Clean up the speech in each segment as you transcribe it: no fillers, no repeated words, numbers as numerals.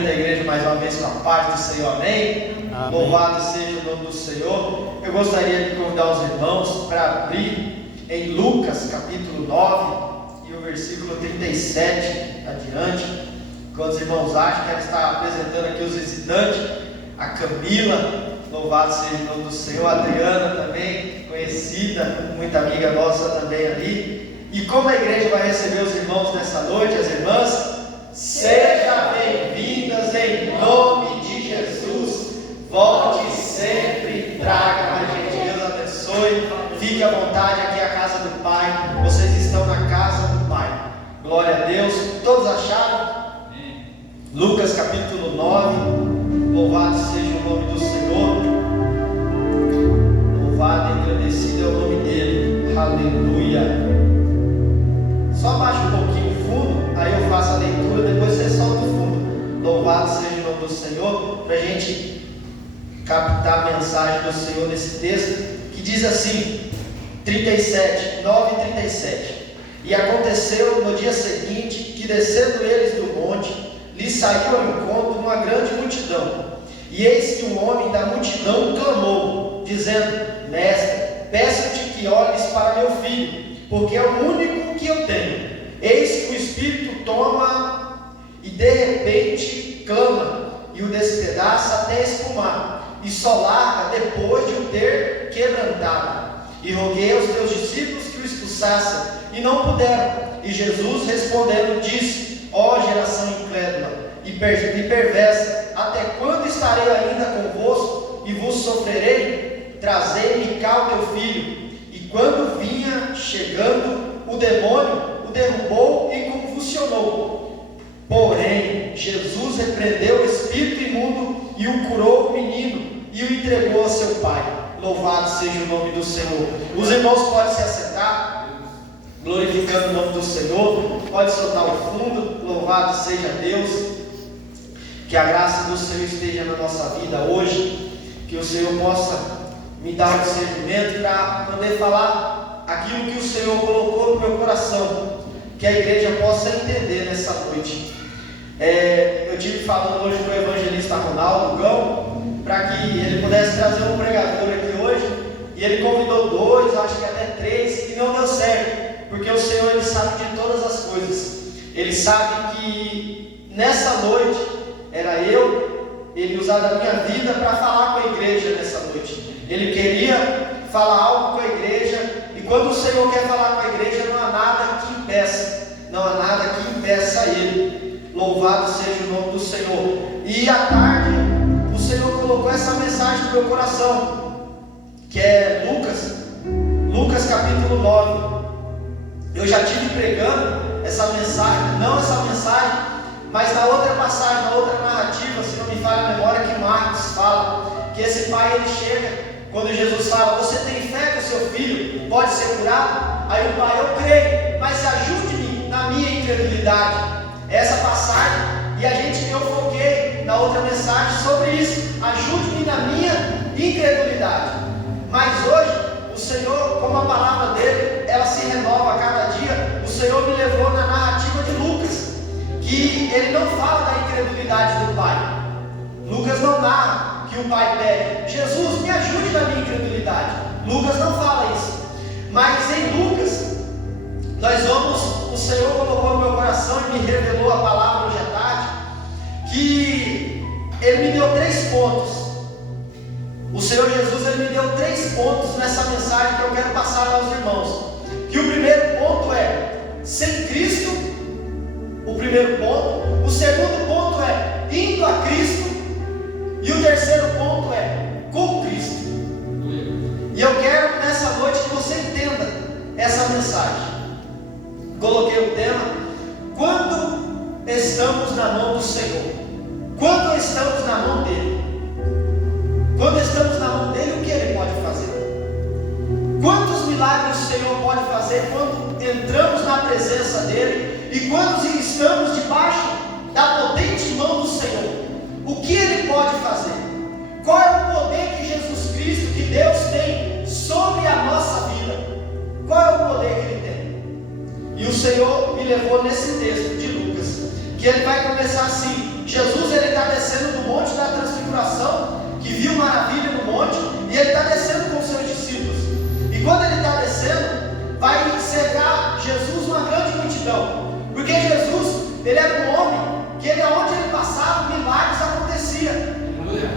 cumprimento a igreja mais uma vez com a paz do Senhor, amém? Amém. Louvado seja o nome do Senhor. Eu gostaria de convidar os irmãos para abrir em Lucas capítulo 9 e o versículo 37 adiante. Quando os irmãos acham, quero estar apresentando aqui os visitantes, a Camila, louvado seja o nome do Senhor, a Adriana também, conhecida, muita amiga nossa também ali. E como a igreja vai receber os irmãos nessa noite, as irmãs, sejam bem-vindas em nome de Jesus. Volte sempre, traga a gente. Deus abençoe. Fique à vontade, aqui é a casa do Pai. Vocês estão na casa do Pai. Glória a Deus. Todos acharam? Lucas capítulo 9. Louvado seja o nome do Senhor. Louvado e engrandecido é o nome dele. Aleluia. Só baixa um pouquinho o fundo, aí eu faço a leitura, depois você solta o fundo. Louvado seja o nome do Senhor, para a gente captar a mensagem do Senhor nesse texto, que diz assim, 37, 9 e 37. E aconteceu no dia seguinte, que descendo eles do monte, lhes saiu ao encontro uma grande multidão. E eis que um homem da multidão clamou, dizendo: Mestre, peço-te que olhes para meu filho, porque é o único que eu tenho. Eis que o espírito toma e de repente clama, e o despedaça até espumar, e só larga depois de o ter quebrantado. E roguei aos teus discípulos que o expulsassem, e não puderam. E Jesus respondendo disse: Ó geração incrédula e perversa, até quando estarei ainda convosco e vos sofrerei? Trazei-me cá o teu filho. E quando vinha chegando, o demônio o derrubou e convulsionou. Porém, Jesus repreendeu o espírito imundo e o curou o menino e o entregou a seu pai. Louvado seja o nome do Senhor. Os irmãos podem se assentar, glorificando o nome do Senhor. Pode soltar o fundo. Louvado seja Deus. Que a graça do Senhor esteja na nossa vida hoje. Que o Senhor possa me dar o discernimento para poder falar aquilo que o Senhor colocou no meu coração, que a igreja possa entender nessa noite. Eu tive falando hoje com o evangelista Ronaldo Gão, para que ele pudesse trazer um pregador aqui hoje, e ele convidou 2, acho que até 3, e não deu certo, porque o Senhor, ele sabe de todas as coisas. Ele sabe que nessa noite era ele usar da minha vida para falar com a igreja nessa noite. Ele queria falar algo com a igreja, e quando o Senhor quer falar com a igreja, não há nada que impeça, não há nada que impeça ele. Louvado seja o nome do Senhor. E à tarde, o Senhor colocou essa mensagem no meu coração, que é Lucas capítulo 9. Eu já tive pregando essa mensagem, não essa mensagem, mas na outra passagem, na outra narrativa, se não me falha a memória, que Marcos fala, que esse pai, ele chega, quando Jesus fala: você tem fé que o seu filho pode ser curado? Aí o pai: eu creio, mas ajude-me na minha incredulidade. Essa passagem, e a gente, eu foquei na outra mensagem sobre isso: ajude-me na minha incredulidade. Mas hoje, o Senhor, como a palavra dele, ela se renova a cada dia, o Senhor me levou na narrativa de Lucas, que ele não fala da incredulidade do pai. Lucas não narra que o pai pede: Jesus, me ajude na minha incredulidade. Lucas não fala isso. Mas em Lucas, o Senhor colocou no meu coração e me revelou a palavra hoje à tarde, que ele me deu 3 pontos. O Senhor Jesus, ele me deu 3 pontos nessa mensagem que eu quero passar aos irmãos. Que o primeiro ponto é sem Cristo, o primeiro ponto. O segundo ponto é indo a Cristo. E o terceiro ponto é com Cristo. E eu quero nessa noite que você entenda essa mensagem. Coloquei o tema: quando estamos na mão do Senhor. Quando estamos na mão dele. Quando estamos na mão dele, o que ele pode fazer? Quantos milagres o Senhor pode fazer quando entramos na presença dele e quando estamos debaixo da potente mão do Senhor? O que ele pode fazer? Qual é o poder que Jesus Cristo, que Deus tem sobre a nossa vida? Qual é o poder que ele tem? E o Senhor me levou nesse texto de Lucas, que ele vai começar assim: Jesus, ele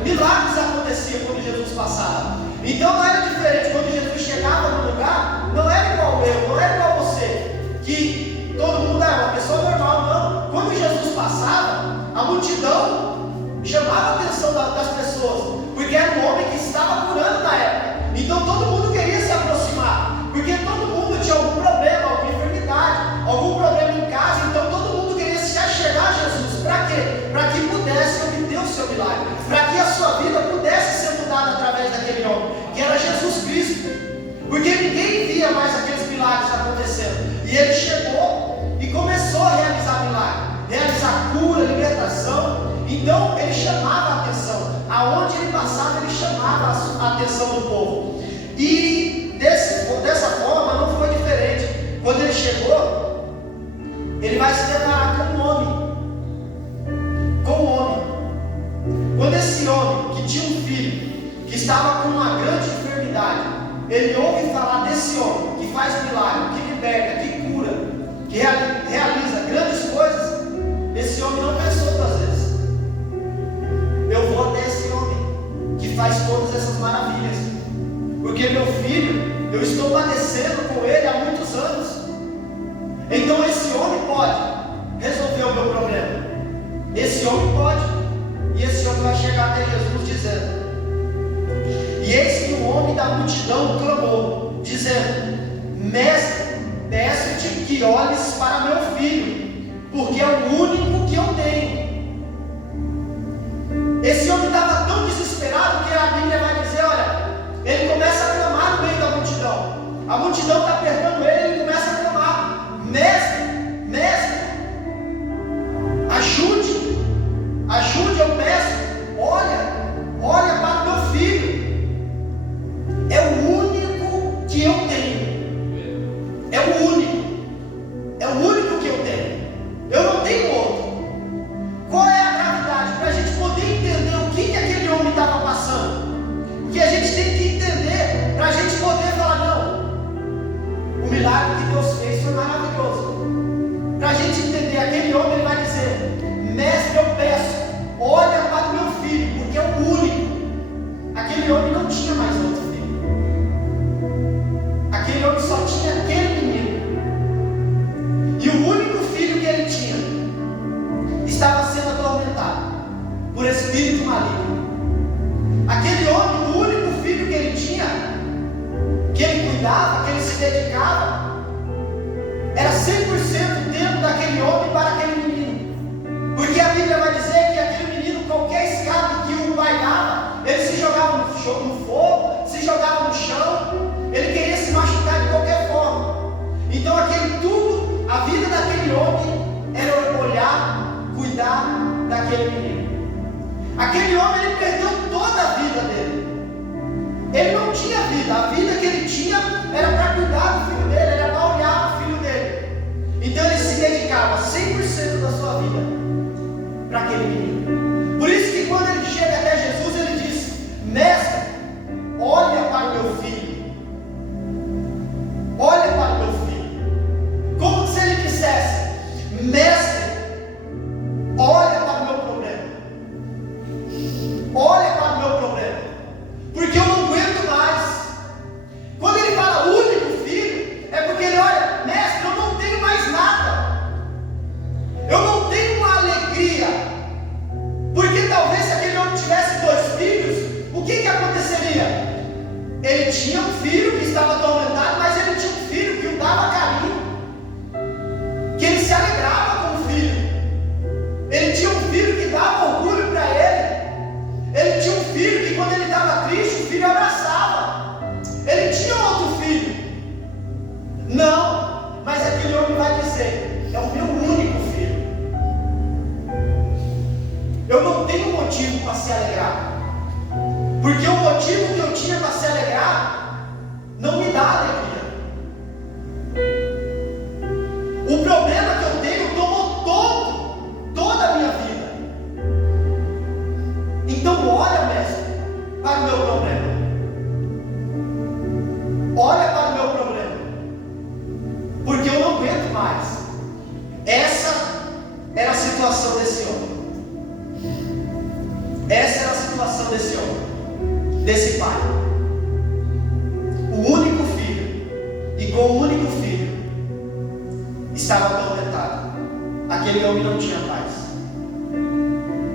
milagres aconteciam quando Jesus passava. Então não era diferente. Quando Jesus chegava no lugar, não era igual eu, não era igual você, que todo mundo era uma pessoa normal, não. Quando Jesus passava, a multidão chamava a atenção das pessoas, porque era um homem que estava curando na época. Então todo mundo queria se aproximar, porque todo mundo tinha algum problema, alguma enfermidade, algum problema em casa. Então todo mundo queria se achegar a Jesus. Para quê? Para que pudesse obter o seu milagre, para que a sua vida pudesse ser mudada através daquele homem, que era Jesus Cristo. Porque ninguém via mais aqueles milagres acontecendo. E ele chegou e começou a realizar milagres, realizar cura, libertação. Então ele chamava a atenção. Aonde ele passava, ele chamava a atenção do povo. E dessa forma não foi diferente. Quando ele chegou, ele vai se deparar com um homem. Quando esse homem que tinha um filho que estava com uma grande enfermidade, ele ouve falar desse homem que faz milagre, que liberta, que cura, que realiza grandes coisas. Esse homem não pensou duas vezes. Eu vou até esse homem que faz todas essas maravilhas, porque meu filho, eu estou padecendo com ele há muitos anos. Então esse homem pode resolver o meu problema. Esse homem pode. E esse homem vai chegar até Jesus dizendo: e eis que o homem da multidão clamou, dizendo: Mestre, peço-te que olhes para meu filho, porque é o único que eu tenho. Esse homem estava tão desesperado que a Bíblia vai dizer, olha, ele começa a clamar no meio da multidão. A multidão está apertando ele, ele começa a clamar: Mestre, mestre, ajude, eu peço, olha para o meu filho, é o único que eu tenho, é o único que eu tenho, eu não tenho outro. Qual é a gravidade? Para a gente poder entender o que aquele homem estava passando, que a gente tem que entender, para a gente poder falar: não, o milagre que Deus fez foi maravilhoso. Para a gente entender, aquele homem, ele vai dizer: Mestre, eu peço, olha para o meu filho, porque é o único. Aquele homem não tinha mais outro filho. Aquele homem só tinha aquele menino. E o único filho que ele tinha estava sendo atormentado por espírito maligno. Aquele homem, o único filho que ele tinha, que ele cuidava, que ele se dedicava, era 100% dentro daquele homem para aquele menino. Porque a Bíblia vai dizer que aquele menino, qualquer escape que o pai dava, ele se jogava no fogo, se jogava no chão, ele queria se machucar de qualquer forma. Então a vida daquele homem era olhar, cuidar daquele menino. Aquele homem, ele perdeu toda a vida dele. Ele não tinha vida, a vida que ele tinha era para cuidar do filho dele, era para olhar o filho dele. Então ele se dedicava 100% da sua vida para aquele menino. Por isso que quando ele chega até Jesus, ele diz: Mestre, olha para o meu filho. Olha para o meu filho. Como se ele dissesse: Mestre, olha para o meu problema. Olha para o meu problema, porque eu não aguento mais. Quando ele fala único filho, é porque ele olha: Mestre, eu não tenho mais nada. Eu não tenho uma alegria. Porque talvez se aquele homem tivesse 2 filhos, o que aconteceria? Ele tinha um filho que estava atormentado, mas ele tinha um filho que o dava carinho, que ele se alegrava com o filho. Ele tinha um filho que dava orgulho para ele. Ele tinha um filho que quando ele estava triste, o filho abraçava. Ele tinha outro filho. Não, mas aquele homem vai dizer: é o meu único filho. Eu não tenho motivo para se alegrar, porque o motivo que eu tinha para se alegrar não me dá alegria. O problema que eu tenho tomou toda a minha vida. Então olha, mestre, para o meu problema. Olha para o meu problema, porque eu não aguento mais. Essa era a situação desse homem. Essa era a situação situação desse homem, desse pai. O único filho, e com o único filho, estava atormentado. Aquele homem não tinha paz.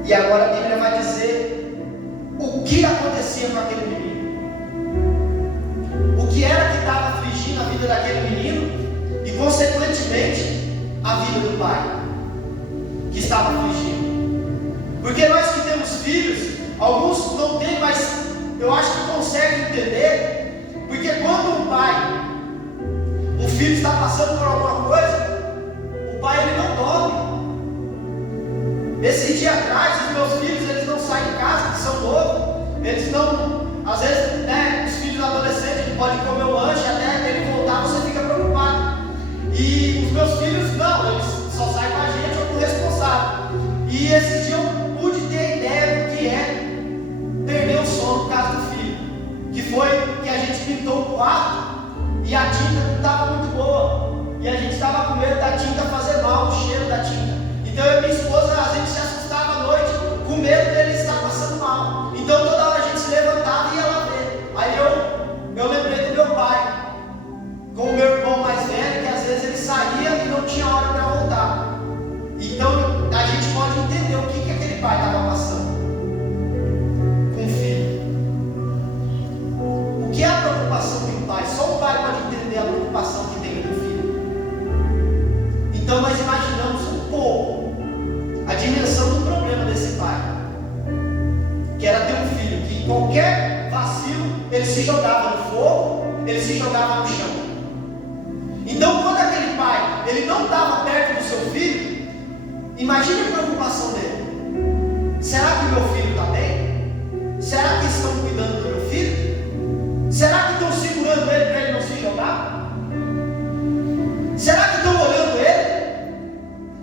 E agora a Bíblia vai dizer o que acontecia com aquele menino. O que era que estava afligindo a vida daquele menino e, consequentemente, a vida do pai que estava afligindo. Porque nós que temos filhos, alguns não têm, mas eu acho que conseguem entender. Porque quando um filho está passando por alguma coisa, o pai ele não dorme. Esse dia atrás, os meus filhos, eles não saem de casa, que são novos, eles não, às vezes, né, os filhos adolescentes, ele pode comer um lanche, até ele voltar, você fica preocupado. E os meus filhos, não, eles só saem com a gente ou com o responsável. E esse dia eu pude ter a ideia do que é perder o sono por causa do filho. Que foi que a gente pintou o quarto e a tinta não estava muito boa. E a gente estava com medo da tinta fazer mal, o cheiro da tinta. Então eu e minha esposa, a gente se assustava à noite com medo dele estar passando mal. Então toda hora a gente se levantava e ia lá ver. Aí eu lembrei do meu pai, com o meu irmão mais velho, que às vezes ele saía e não tinha hora para voltar. Então a gente pode entender o que aquele pai estava passando com o filho. O que é a preocupação de um pai? Só o pai pode entender a preocupação que tem com o filho. Então nós imaginamos um pouco a dimensão do problema desse pai, que era ter um filho que em qualquer vacilo ele se jogava no fogo, ele se jogava no chão. Então quando aquele pai ele não estava perto do seu filho, imagine a preocupação dele. Será que meu filho está bem? Será que estão cuidando do meu filho? Será que estão segurando ele para ele não se jogar? Será que estão olhando ele?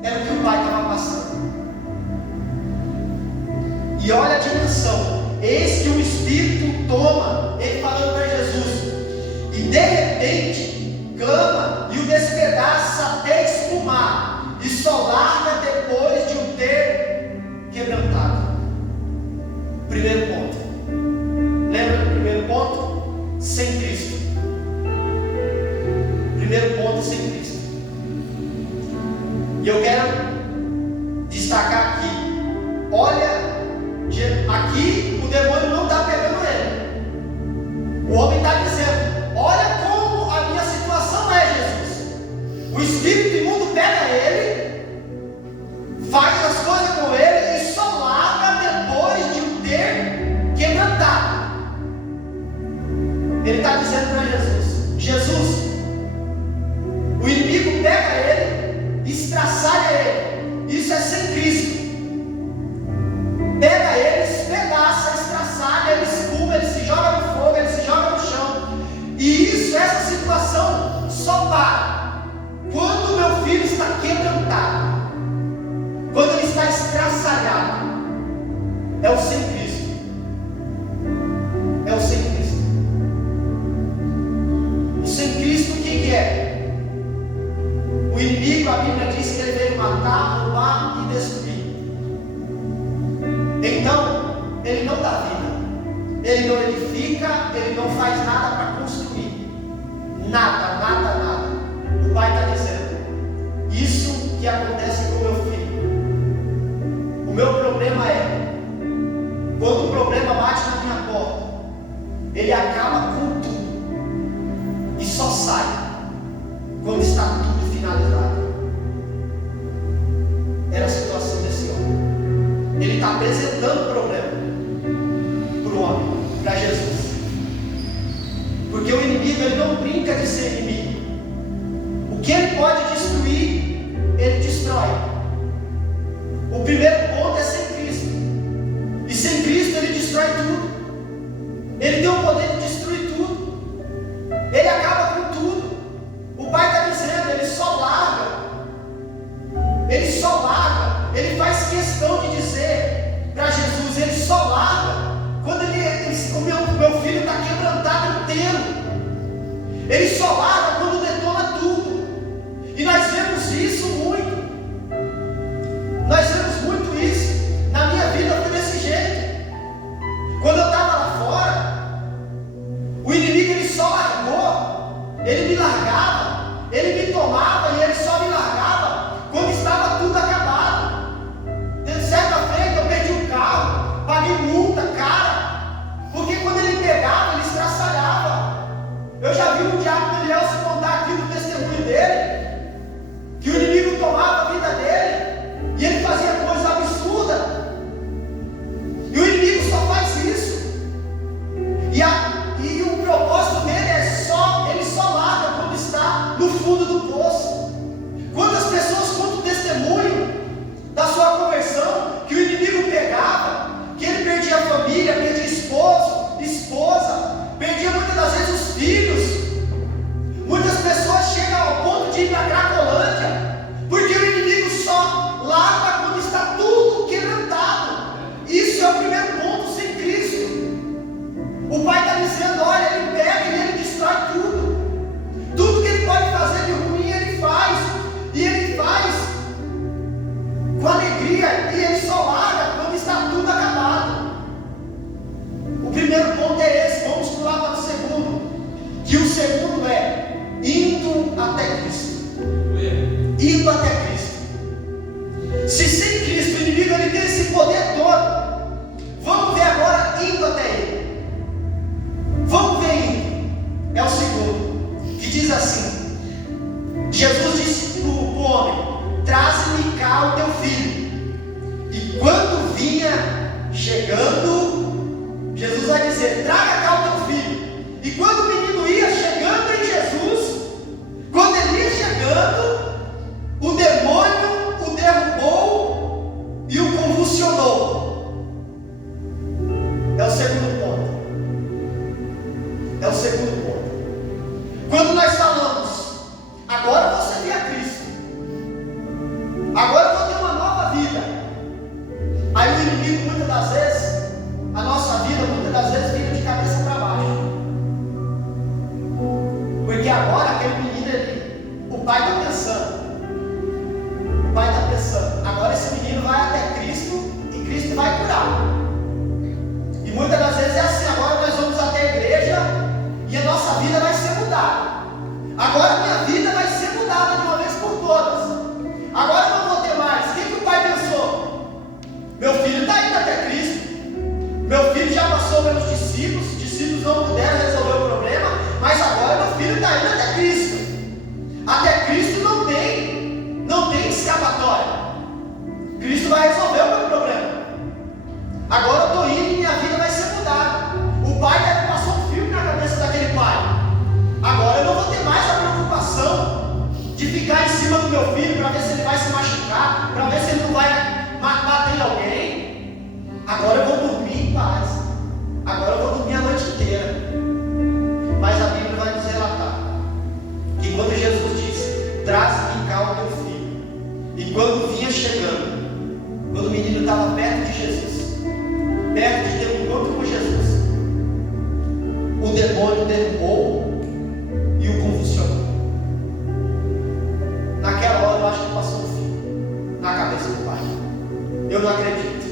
Era o que o pai estava passando. E olha a dimensão. Eis que o Espírito toma, ele falando para Jesus, e de repente clama e o despedaça até espumar, e só larga depois de o ter quebrantado. Primeiro ponto. Lembra do primeiro ponto? Sem Cristo. Primeiro ponto, sem Cristo. E eu quero destacar aqui. Olha, aqui o demônio não está pegando ele. O homem está dizendo: olha como a minha situação é, Jesus. O espírito imundo pega ele, faz as coisas com ele e só larga depois de o ter quebrantado. Ele está dizendo para Jesus: Jesus, o inimigo pega ele, estraçalha ele. Isso é sem Cristo. Pega ele, espedaça, estraçalha, ele espuma, ele se joga no fogo, ele se joga no chão. E isso, essa situação só para quando meu filho está quebrantado, quando ele está estraçalhado. É o sem Cristo. É o sem Cristo. O sem Cristo o que é? O inimigo, a Bíblia diz que ele veio matar, roubar e destruir. Então, ele não dá vida, ele não edifica, ele não faz nada para construir. Nada, nada, nada. O pai está dizendo: isso que acontece com o meu filho. O meu problema é, quando o problema bate na minha porta, ele acaba com tudo e só sai quando está tudo finalizado. Era a situação desse homem. Ele está apresentando o problema para o homem, para Jesus. Porque o inimigo, ele não brinca de ser inimigo. O que ele pode destruir, ele destrói. O primeiro ponto é sem Cristo. E sem Cristo ele destrói tudo. Ele tem o poder de destruir tudo. Ele acaba com tudo. O pai está dizendo, ele só larga. Ele só larga. Ele faz questão de dizer para Jesus, ele só larga quando o meu filho está quebrantado inteiro. Ele só larga quando detona tudo. E nós chegando, Jesus vai dizer: traga cá o teu filho. E quando o menino ia chegando em Jesus, quando ele ia chegando, o demônio o derrubou e o convulsionou. É o segundo ponto. É o segundo ponto. Quando nós falamos, agora você vê a Cristo, agora eu vou ter uma nova vida. Aí o inimigo, muitas das vezes, a nossa vida, muitas das vezes, vira de cabeça para baixo. Porque agora aquele menino, o pai está pensando. O pai está pensando, agora esse menino vai até Cristo e Cristo vai curar. E muitas das vezes é assim, agora nós vamos até a igreja e a nossa vida vai ser mudada. Agora a minha vida vai ser mudada de uma vez por todas. Agora eu não vou ter mais. O que o pai pensou? Meu filho está indo até Cristo. Meu filho já passou pelos discípulos. Os discípulos não puderam resolver o problema. Mas agora meu filho está indo até Cristo. Até Cristo não tem escapatória. Cristo vai resolver o meu problema. Agora eu estou indo e minha vida vai ser mudada. O pai deve passar um filme na cabeça daquele pai. Agora eu não vou ter mais a preocupação de ficar em cima do meu filho para ver se ele vai se machucar, para ver se ele não vai bater em alguém. Agora eu vou dormir em paz. Agora eu vou dormir a noite inteira. Mas a Bíblia vai nos relatar que quando Jesus disse: traz-me cá o teu filho, e quando vinha chegando, quando o menino estava perto de Jesus, perto de ter um encontro com Jesus, o demônio derrubou e o convulsionou. Naquela hora eu acho que passou um fio na cabeça do pai. Eu não acredito.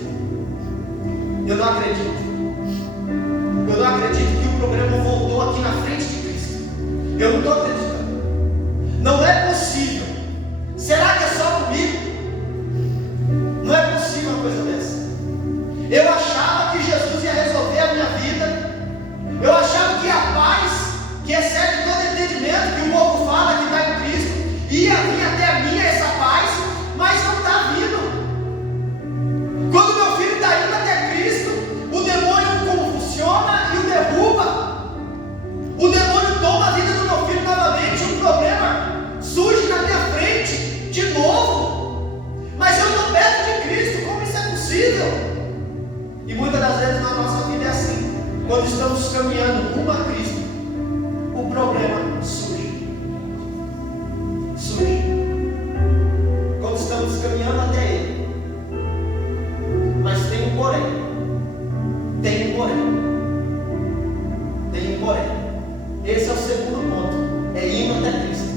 Eu não acredito. Eu não acredito que o problema voltou aqui na frente de Cristo. Eu não estou acreditando. Não é possível. Será que é só comigo? Não é possível uma coisa dessa. Eu achava que Jesus ia resolver a minha vida. Eu achava que a paz, que excede todo entendimento, que o povo fala que está em Cristo, ia vir até mim essa paz, mas não está vindo. Quando meu filho está indo até Cristo, o demônio o convulsiona e o derruba. O demônio toma a vida do meu filho novamente, um problema surge na minha frente de novo. Mas eu estou perto de Cristo, como isso é possível? E muitas das vezes na nossa vida é assim. Quando estamos caminhando rumo a Cristo, o problema surge. Quando estamos caminhando até Ele. Mas tem um porém. Esse é o segundo ponto. É indo até Cristo.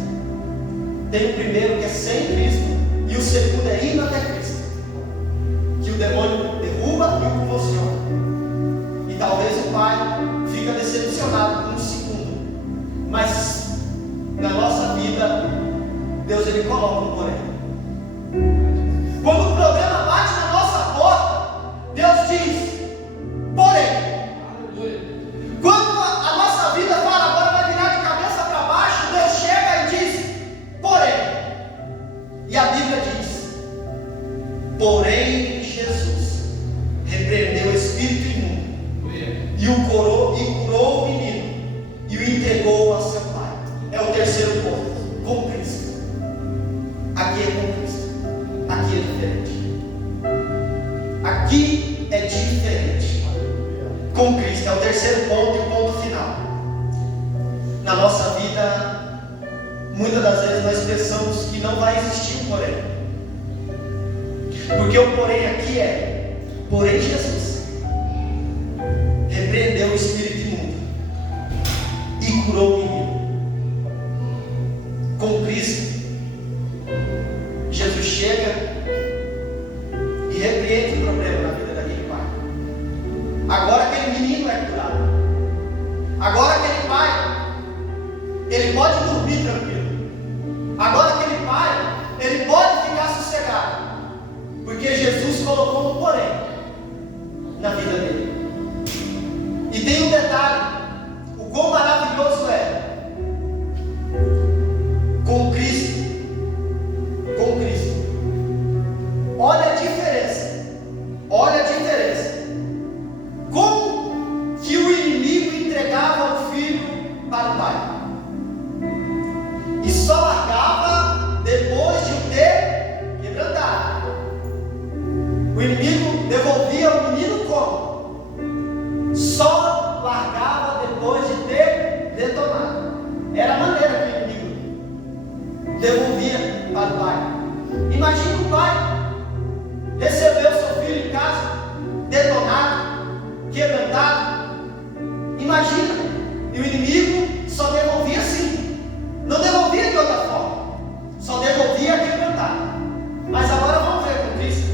Tem o primeiro que é sem Cristo. E o segundo é indo até Cristo. Que o demônio derruba e o convulsiona. E talvez o pai fica decepcionado com o segundo. Mas na nossa vida, Deus ele coloca um porém. Quando o problema bate na nossa porta, Deus diz: porém. Quando a nossa vida fala agora vai virar de cabeça para baixo, Deus chega e diz: porém. E a Bíblia diz: porém Jesus repreendeu o espírito imundo e o curou o menino e o entregou a seu pai. É o terceiro ponto. Com Cristo. Aqui é com Cristo. Aqui é diferente. Aqui é diferente. Com Cristo é o terceiro ponto e o ponto final. Na nossa vida, muitas das vezes nós pensamos que não vai existir um porém. Porque o porém aqui é: porém Jesus repreendeu o espírito imundo e curou o menino. Com Cristo, Jesus chega e repreende o problema na vida daquele pai. Agora aquele menino é curado. Agora aquele pai, ele pode dormir tranquilo. Agora aquele pai, ele pode ficar sossegado. Porque Jesus colocou um porém na vida dele. E tem um detalhe: o quão maravilhoso é. Com Cristo. Olha a diferença. devolvia para o pai. Imagina o pai recebeu seu filho em casa, detonado, quebrantado. Imagina, e o inimigo só devolvia assim, não devolvia de outra forma, só devolvia quebrantado. Mas agora vamos ver com Cristo,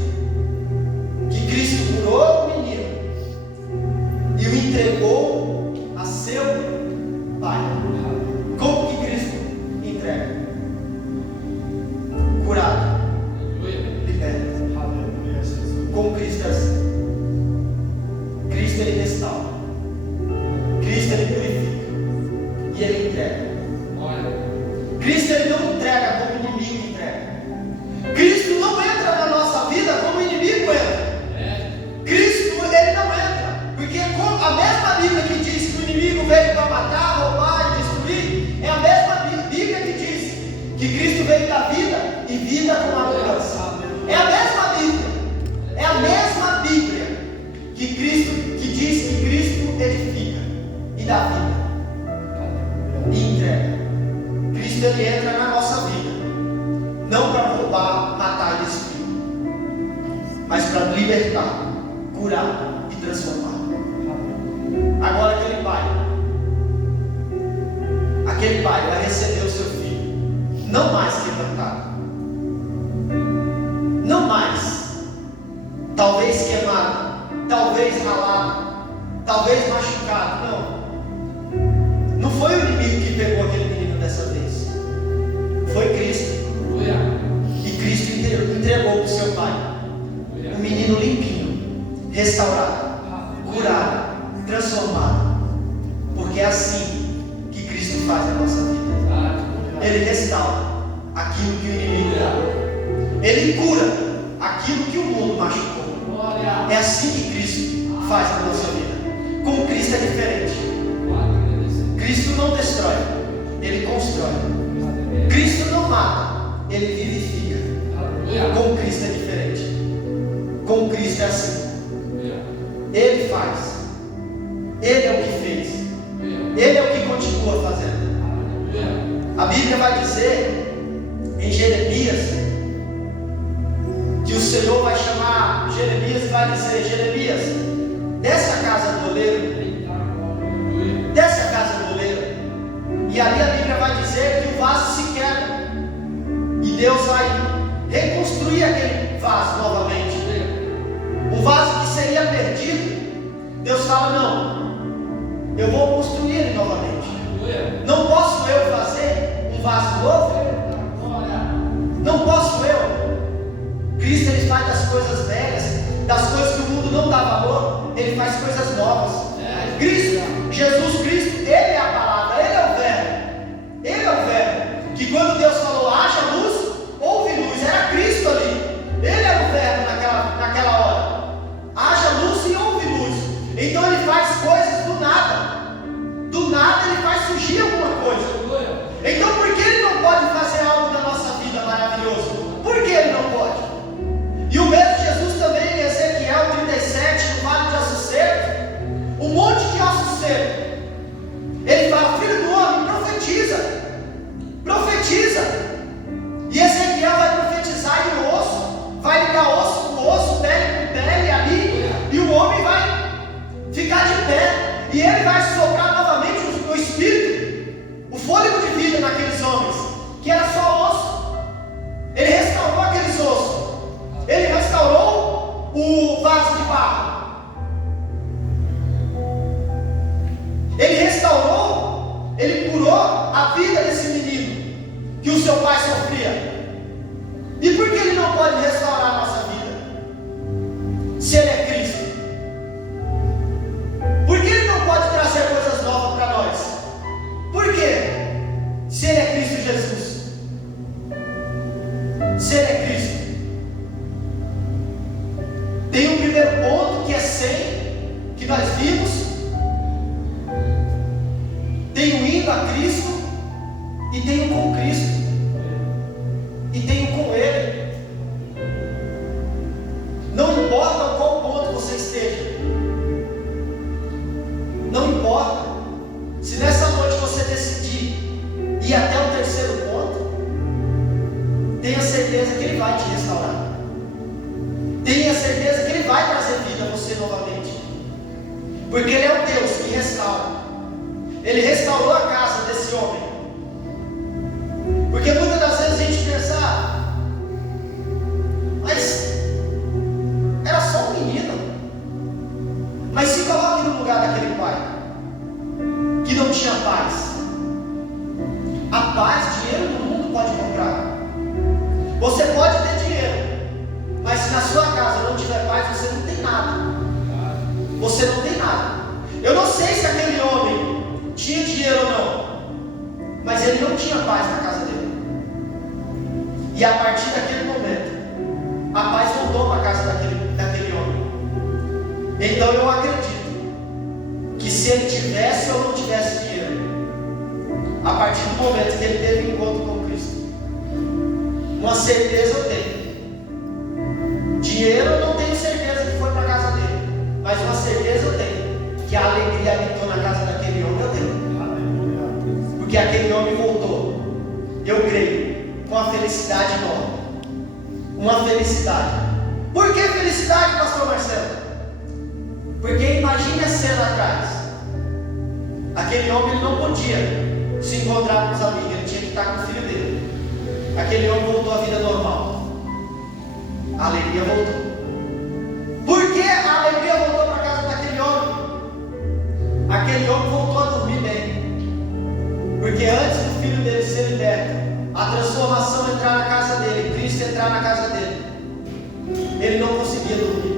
que Cristo curou o menino e o entregou a seu pai. Como que Cristo entrega? Curado, liberta. Como Cristo é assim. Cristo ele restaura, Cristo ele purifica e ele entrega. Cristo ele não entrega como o inimigo entrega. Cristo não entra na nossa vida como o inimigo entra. Cristo ele não entra, porque a mesma Bíblia que diz que o inimigo veio para matar, roubar e destruir, é a mesma Bíblia que diz que Cristo veio da vida e vida com abundância. É a mesma Bíblia, é a mesma Bíblia que diz que Cristo edifica e dá vida e entrega. Cristo ele entra na nossa vida, não para roubar, matar e destruir, mas para libertar, curar e transformar. Agora aquele pai vai receber o seu filho, não mais quebrantado, não mais, talvez queimado, talvez ralado, talvez machucado. Não foi o inimigo que pegou aquele menino dessa vez, foi Cristo. E Cristo entregou para o seu pai um menino limpinho, restaurado, curado, transformado. Porque é assim que Cristo faz na nossa vida. Ele restaura aquilo que o inimigo dá, ele cura aquilo que o mundo machucou. É assim que Cristo faz na nossa vida. Com Cristo é diferente. Cristo não destrói, ele constrói. Cristo não mata, ele vivifica. Com Cristo é diferente. Com Cristo é assim. Ele faz, ele é o que fez, ele é o que continua fazendo. A Bíblia vai dizer em Jeremias que o Senhor vai chamar Jeremias e vai dizer: Jeremias, desce a casa do oleiro, desce a casa do oleiro. E ali a Bíblia vai dizer que o vaso se quebra e Deus vai reconstruir aquele vaso novamente. O vaso que seria perdido, Deus fala: não, eu vou construir ele novamente. Não posso eu fazer um vaso novo? Não posso eu. Cristo ele faz das coisas velhas, das coisas que o mundo não dá valor, ele faz coisas novas. Cristo, Jesus Cristo, ele é a palavra, ele é o verbo. Ele é o verbo. Que quando Deus falou haja luz, houve luz. Era Cristo ali. Ele era o verbo naquela hora. Haja luz e houve luz. Então ele faz coisas do nada. Do nada ele faz surgir alguma coisa. Então por que ele não pode fazer algo na nossa vida maravilhoso? Por que ele não pode? E o mesmo Jesus também em Ezequiel 37, no vale de ossos secos, um monte de ossos secos. Ele fala: filho do homem, profetiza. Profetiza. E Ezequiel vai profetizar e o osso vai ligar osso com osso, pele com pele ali, e o homem vai ficar de pé, e ele vai soprar novamente o espírito, o fôlego de vida naqueles homens, que era só osso. Ele restaurou aqueles ossos, ele restaurou o vaso de barro, ele restaurou, ele curou a vida desse menino que o seu pai sofria. E por que ele não pode restaurar a nossa vida? Se ele é Cristo, por que ele não pode trazer coisas novas para nós? Por quê? Se ele é Cristo Jesus, se ele é Cristo. Tem um primeiro ponto que é sem, que nós vimos. Tem o indo a Cristo e tem o com Cristo e tem o com Ele. Não importa qual ponto você esteja, não importa. Se nessa noite você decidir ir até o terceiro ponto, Porque Ele é o Deus que restaura. Ele restaurou a casa desse homem. Porque muitas das vezes a gente pensa, mas era só um menino. Mas se coloque no lugar daquele pai que não tinha paz. A paz, dinheiro no mundo pode comprar. Você pode ter dinheiro, mas se na sua casa não tiver paz, você não tem nada. Você não tem nada. Eu não sei se aquele homem tinha dinheiro ou não, mas ele não tinha paz na casa dele. E a partir daquele momento, a paz voltou para a casa daquele homem. Então eu acredito que se ele tivesse ou não tivesse dinheiro, a partir do momento que ele teve um encontro com Cristo, uma certeza eu tenho. Dinheiro eu não tenho certeza que foi para a casa dele, mas uma certeza eu tenho, que a alegria habitou na casa daquele homem, eu tenho. Porque aquele homem voltou, eu creio, com a felicidade nova. Uma felicidade. Por que felicidade, pastor Marcelo? Porque imagine a cena atrás. Aquele homem ele não podia se encontrar com os amigos, ele tinha que estar com o filho dele. Aquele homem voltou à vida normal. A alegria voltou. Por que a alegria voltou para a casa daquele homem? Aquele homem voltou a dormir bem. Porque antes do filho dele ser liberto, a transformação entrar na casa dele, Cristo entrar na casa dele, ele não conseguia dormir.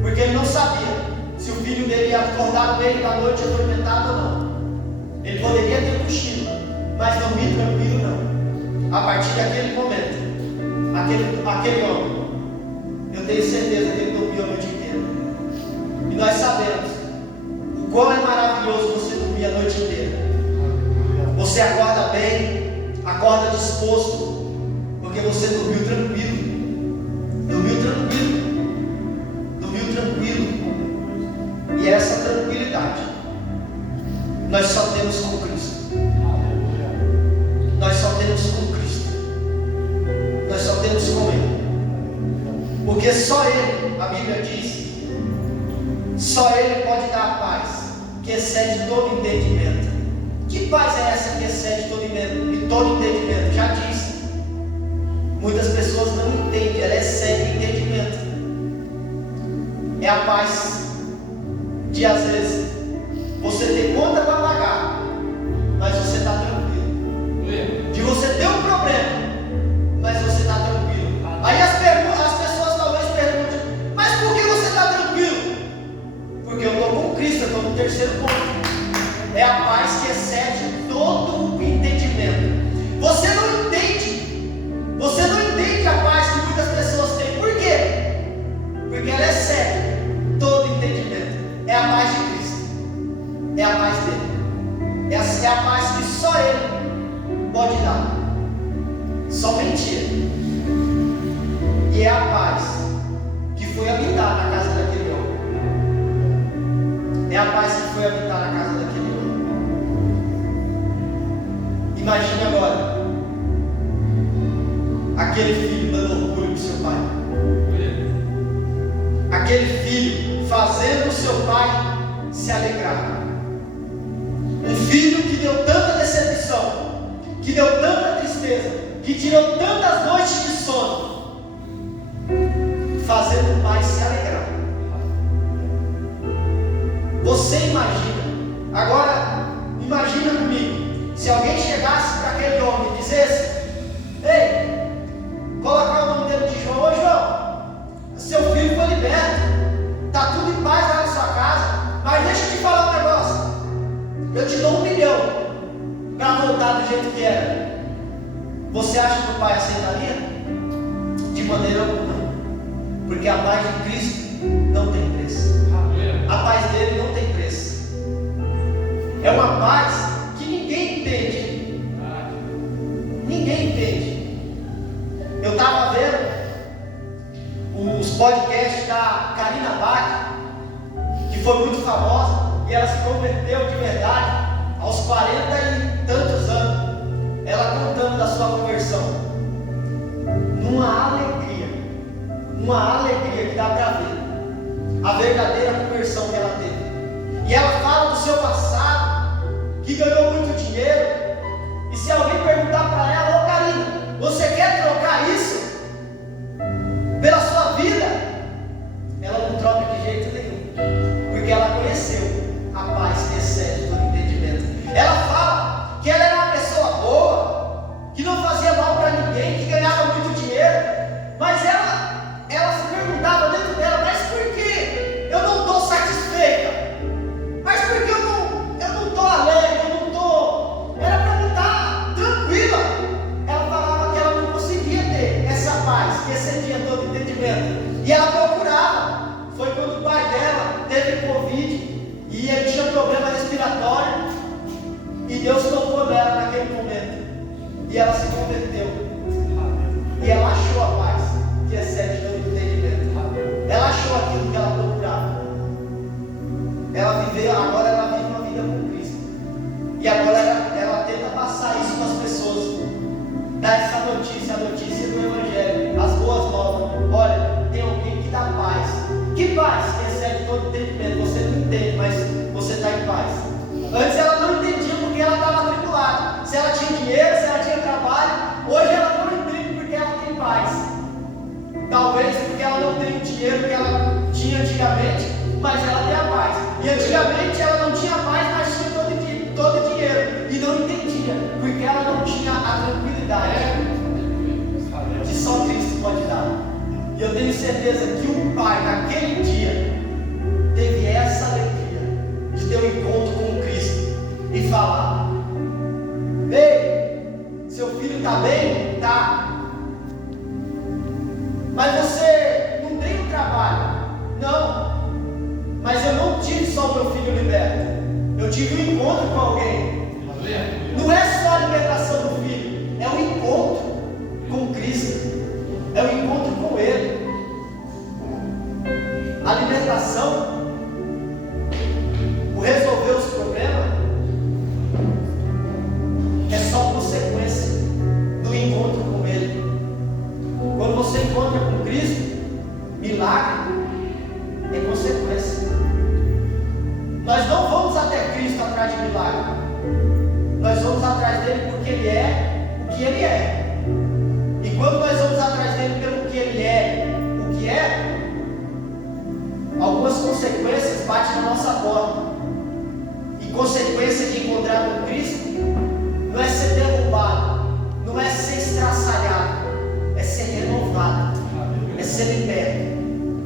Porque ele não sabia se o filho dele ia acordar no meio da noite atormentado ou não. Ele poderia ter cochilo, mas dormir tranquilo não. A partir daquele momento, aquele homem, eu tenho certeza que ele dormiu a noite inteira. E nós sabemos o quão é maravilhoso você dormir a noite inteira. Você acorda bem, acorda disposto, porque você dormiu tranquilo. Dormiu tranquilo. Dormiu tranquilo. E essa tranquilidade nós só temos com Cristo. Nós só temos com Cristo. Nós só temos com Ele. Porque só Ele, a Bíblia diz, só Ele pode dar a paz que excede todo entendimento. Que paz é essa que excede todo entendimento? Já disse. Muitas pessoas não entendem, ela excede entendimento. É a paz de às vezes você ter conta para pagar, mas você está tranquilo. De você ter um problema, mas você está tranquilo. Aí as pessoas talvez perguntem, mas por que você está tranquilo? Porque eu estou com Cristo, eu estou no terceiro ponto. É a paz que excede todo o entendimento. Você não entende a paz que muitas pessoas têm. Por quê? Porque ela excede todo entendimento. É a paz de Cristo. É a paz dele. Essa é a paz que só Ele pode dar. Somente Ele. E é a paz que foi habitar na casa daquele homem. É a paz que foi habitar na casa daquele homem. Imagine agora aquele filho dando orgulho para o seu pai. Aquele filho fazendo o seu pai se alegrar. Um filho que deu tanta decepção, que deu tanta tristeza, que tirou tantas noites de sono, fazendo o pai se alegrar. Você imagina, agora imagina comigo, se alguém chegasse para aquele homem e dissesse, ei, colocar o nome dele de João, ô João, seu filho foi liberto, está tudo em paz lá na sua casa, mas deixa eu te falar um negócio, eu te dou 1 milhão para voltar do jeito que era. Você acha que o pai aceitaria? De maneira alguma, porque a paz de Cristo não tem preço. A paz dele não tem preço. É uma paz que ninguém entende. Ninguém entende. Eu estava vendo os podcasts da Karina Bach, que foi muito famosa, e ela se converteu de verdade aos 40 e tantos anos. Ela contando da sua conversão. Uma alegria que dá para ver a verdadeira conversão que ela teve. passado, que ganhou muito dinheiro, e se alguém perguntar para ela: ô Karina, você quer trocar isso pela sua vida? Ela não troca de jeito nenhum, porque ela conheceu a paz que excede todo entendimento. Ela fala que ela era uma pessoa boa, que não fazia mal para ninguém, que ganhava muito dinheiro, mas ela se perguntava dentro dela: mas por que eu não estou satisfeita? Mas por que eu não estou alegre? Eu não estou. Era para eu estar tranquila. Ela falava que ela não conseguia ter essa paz que excedia todo entendimento, e ela procurava. Foi quando o pai dela teve Covid e ele tinha problema respiratório, e Deus tocou nela naquele momento, e ela se converteu, e ela achou a paz que excede todo entendimento. Ela achou aquilo que ela procurava. Agora ela vive uma vida com Cristo, e agora ela tenta passar isso para as pessoas, dar essa notícia, a notícia do Evangelho, as boas novas. Olha, tem alguém que dá paz. Que paz que excede todo entendimento? Você não entende, mas você está em paz. Antes ela não entendia porque ela estava atribulada. Se ela tinha dinheiro, se ela tinha trabalho. Hoje ela não entende porque ela tem paz. Talvez porque ela não tem o dinheiro que ela tinha antigamente, mas ela tem a paz. E antigamente ela não tinha paz, mas tinha todo o dinheiro, e não entendia, porque ela não tinha a tranquilidade que só Cristo pode dar. E eu tenho certeza que o pai naquele dia teve essa alegria de ter um encontro com Cristo e falar: ei, seu filho está bem? Tá. Mas você não tem um trabalho? Não. Mas eu não tive só o meu filho liberto, eu tive um encontro com alguém. Não é só a libertação do filho, é um encontro com Cristo, é um encontro com Ele. A libertação, o resolver os problemas, é só consequência do encontro com Ele. Quando você encontra com Cristo, milagre é consequência. Nós não vamos até Cristo atrás de milagre, nós vamos atrás dele porque Ele é o que Ele é. E quando nós vamos atrás dele pelo que Ele é, o que é, algumas consequências batem na nossa porta. E consequência de encontrar com Cristo não é ser derrubado, não é ser estraçalhado, é ser renovado, é ser liberto.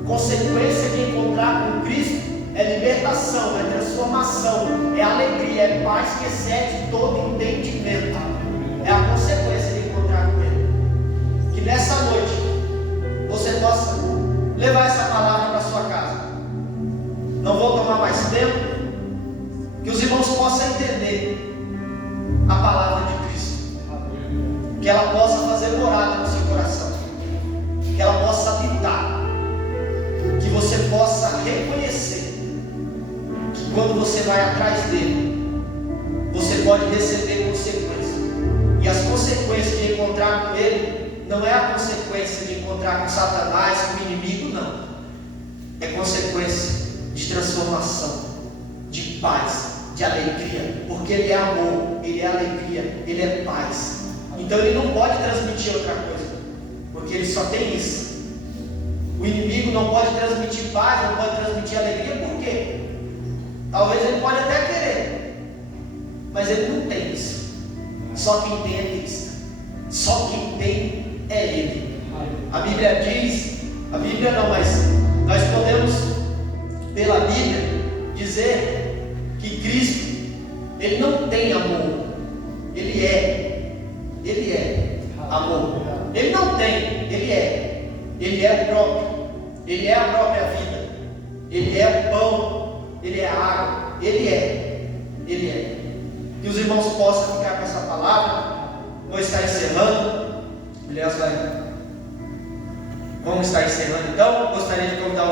Consequência de encontrar com Cristo é libertação, é transformação, é alegria, é paz que excede todo entendimento. É a consequência de encontrar com Ele. Que nessa noite você possa levar essa palavra para sua casa. Não vou tomar mais tempo. Que os irmãos possam entender a palavra de Cristo, que ela possa fazer morada no seu coração, que ela possa habitar, que você possa reconhecer que quando você vai atrás dele, você pode receber consequências. E as consequências de encontrar com ele não é a consequência de encontrar com Satanás, com o inimigo, não. É consequência de transformação, de paz, de alegria, porque ele é amor, ele é alegria, ele é paz. Então ele não pode transmitir outra coisa, porque ele só tem isso. O inimigo não pode transmitir paz, não pode transmitir alegria, por quê? Talvez ele pode até querer, mas ele não tem isso. Só quem tem é Cristo. Só quem tem é Ele. A Bíblia diz, a Bíblia não, mas nós podemos, pela Bíblia, dizer que Cristo, Ele não tem amor. Ele é amor. Ele não tem, Ele é. Ele é o próprio. Ele é a própria vida. Ele é o pão. Ele é a água. Ele é. Que os irmãos possam ficar com essa palavra. Vou estar encerrando. Aliás, vamos estar encerrando então. Gostaria de convidar